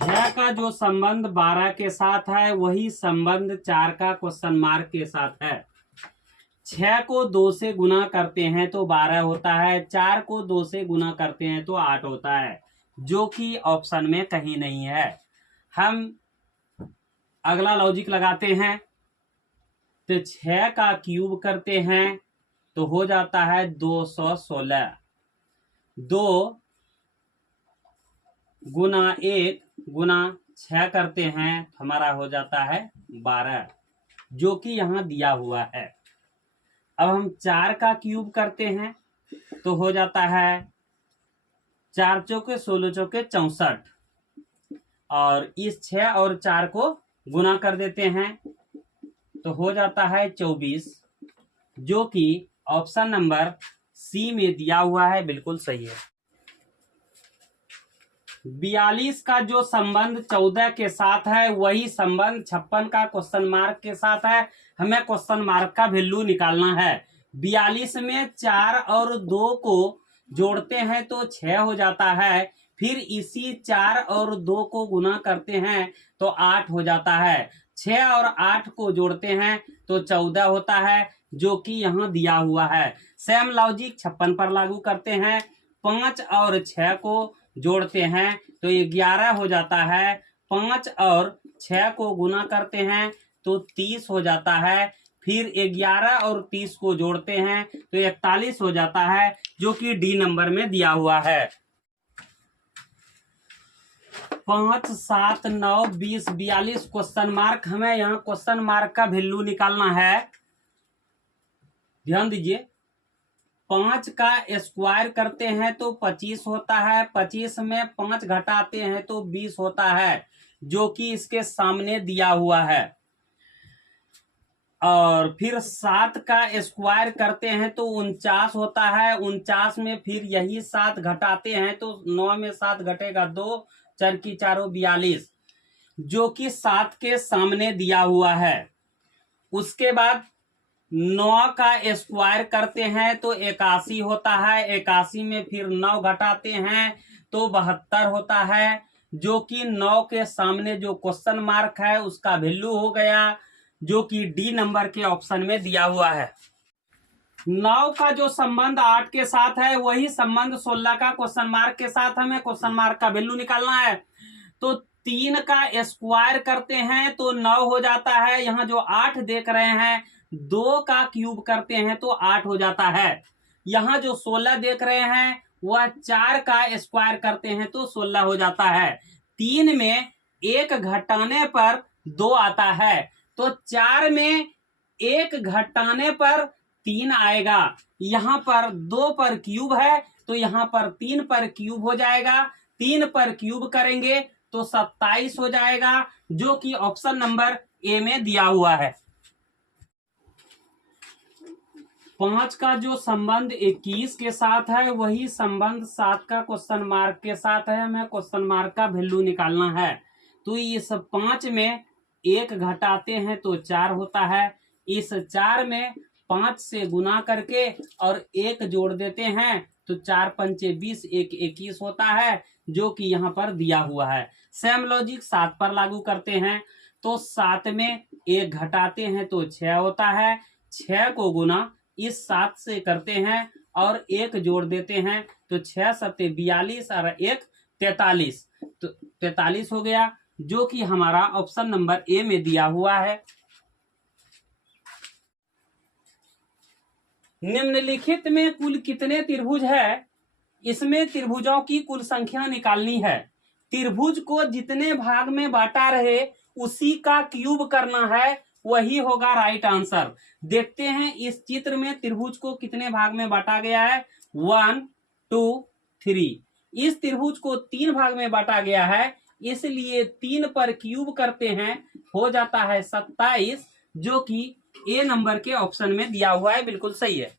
6 का जो संबंध 12 के साथ है वही संबंध 4 का क्वेश्चन मार्क के साथ है। 6 को 2 से गुना करते हैं तो 12 होता है, 4 को 2 से गुना करते हैं तो 8 होता है, जो कि ऑप्शन में कहीं नहीं है। हम अगला लॉजिक लगाते हैं तो 6 का क्यूब करते हैं तो हो जाता है 216। 2 गुना 1 गुना 6 करते हैं हमारा हो जाता है 12, जो कि यहाँ दिया हुआ है। अब हम 4 का क्यूब करते हैं तो हो जाता है 4 चौके 16 चौके 64, और इस 6 और 4 को गुना कर देते हैं तो हो जाता है 24, जो कि ऑप्शन नंबर सी में दिया हुआ है, बिल्कुल सही है। 42 का जो संबंध 14 के साथ है वही संबंध 56 का क्वेश्चन मार्क के साथ है। हमें क्वेश्चन मार्क का वैल्यू निकालना है। 42 में 4 और 2 को जोड़ते हैं तो 6 हो जाता है, फिर इसी 4 और 2 को गुना करते हैं तो 8 हो जाता है। 6 और 8 को जोड़ते हैं तो 14 होता है, जो कि यहाँ दिया हुआ है। सेम लॉजिक 56 पर लागू करते हैं। 5 और 6 को जोड़ते हैं तो 11 हो जाता है। 5 और 6 को गुना करते हैं तो 30 हो जाता है, फिर 11 और 30 को जोड़ते हैं तो 41 हो जाता है, जो कि डी नंबर में दिया हुआ है। 5, 7, 9, 20, 42 क्वेश्चन मार्क। हमें यहाँ क्वेश्चन मार्क का वैल्यू निकालना है। ध्यान दीजिए, 5 का स्क्वायर करते हैं तो 25 होता है, 25 में 5 घटाते हैं तो 20 होता है, जो कि इसके सामने दिया हुआ है। और फिर 7 का स्क्वायर करते हैं तो 49 होता है, 49 में फिर यही 7 घटाते हैं तो 9 में 7 घटेगा 2, 4 की 4 42, जो कि 7 के सामने दिया हुआ है। उसके बाद 9 का स्क्वायर करते हैं तो 81 होता है, 81 में फिर 9 घटाते हैं तो 72 होता है, जो कि 9 के सामने जो क्वेश्चन मार्क है उसका वैल्यू हो गया, जो कि डी नंबर के ऑप्शन में दिया हुआ है। 9 का जो संबंध 8 के साथ है वही संबंध 16 का क्वेश्चन मार्क के साथ। हमें क्वेश्चन मार्क का वैल्यू निकालना है। तो 3 का स्क्वायर करते हैं तो 9 हो जाता है। यहाँ जो 8 देख रहे हैं, 2 का क्यूब करते हैं तो 8 हो जाता है। यहाँ जो 16 देख रहे हैं वह 4 का स्क्वायर करते हैं तो 16 हो जाता है। 3 में 1 घटाने पर 2 आता है, तो 4 में 1 घटाने पर 3 आएगा। यहाँ पर 2 पर क्यूब है तो यहाँ पर 3 पर क्यूब हो जाएगा। 3 पर क्यूब करेंगे तो 27 हो जाएगा, जो कि ऑप्शन नंबर ए में दिया हुआ है। 5 का जो संबंध 21 के साथ है वही संबंध 7 का क्वेश्चन मार्क के साथ है। हमें क्वेश्चन मार्क का वैल्यू निकालना है। तो इस 5 में 1 घटाते हैं तो 4 होता है। इस 4 में 5 से गुना करके और 1 जोड़ देते हैं तो 4 पंचे 20, 1 21 होता है, जो कि यहाँ पर दिया हुआ है। सेम लॉजिक 7 पर लागू करते हैं। तो 7 में 1 घटाते हैं तो 6 होता है। 6 को गुना इस 7 से करते हैं और 1 जोड़ देते हैं तो 6 सत्ते 42 और 1 43, तो 43 हो गया, जो कि हमारा ऑप्शन नंबर ए में दिया हुआ है। निम्नलिखित में कुल कितने त्रिभुज है? इसमें त्रिभुजों की कुल संख्या निकालनी है। त्रिभुज को जितने भाग में बांटा रहे उसी का क्यूब करना है, वही होगा राइट आंसर। देखते हैं इस चित्र में त्रिभुज को कितने भाग में बांटा गया है। 1, 2, 3। इस त्रिभुज को 3 भाग में बांटा गया है, इसलिए 3 पर क्यूब करते हैं, हो जाता है 27, जो कि ए नंबर के ऑप्शन में दिया हुआ है, बिल्कुल सही है।